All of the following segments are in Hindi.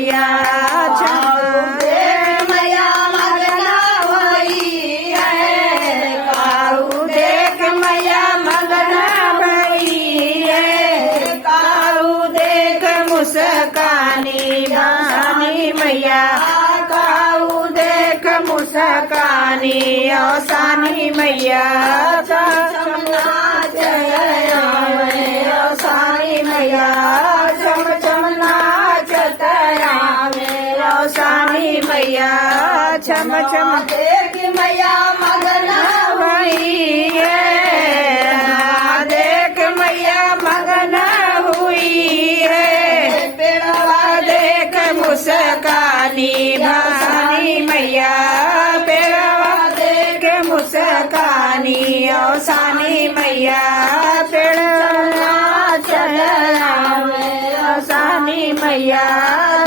मैया मैया मगन हुई है, काऊ देख मैया मगन भई है, काऊ देख मुस्कानी बानी मैया, काऊ देख मुस्कानी औसानी मैया, औसानी मैया चम चम नाचत आवे, औसानी मैया चम चम देख मैया मगन भई है, देख मैया मगन हुई है, पेड़वा देख मुस्कानी भानी मैया, पेड़वा देख मुस्कानी औसानी मैया, पेड़वा औसानी मैया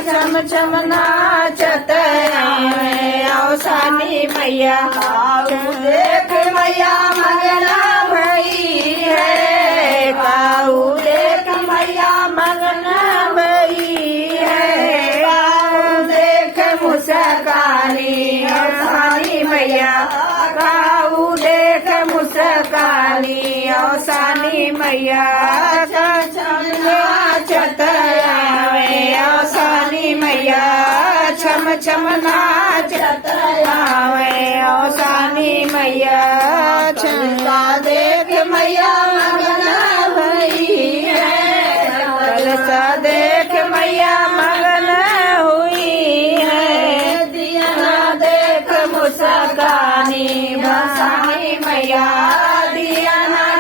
चम चम नाचत आवे, औसानी मैया देख मैया मगन भई है, काऊ देख मैया मगन भई है, काऊ देख मुस्कानी औसानी मैया, काऊ देख मुस्कानी औसानी मैया, नाचत आवे औसानी मैया छम छम नाचत आवे, औसानी मैया छंगा देख मैया मगन भई है, कलसा देख मैया मगन हुई है, दिया देख मुस्कानी भसानी मैया, दिया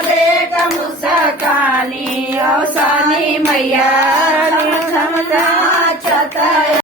देख मुस्कानी औसानी मैया।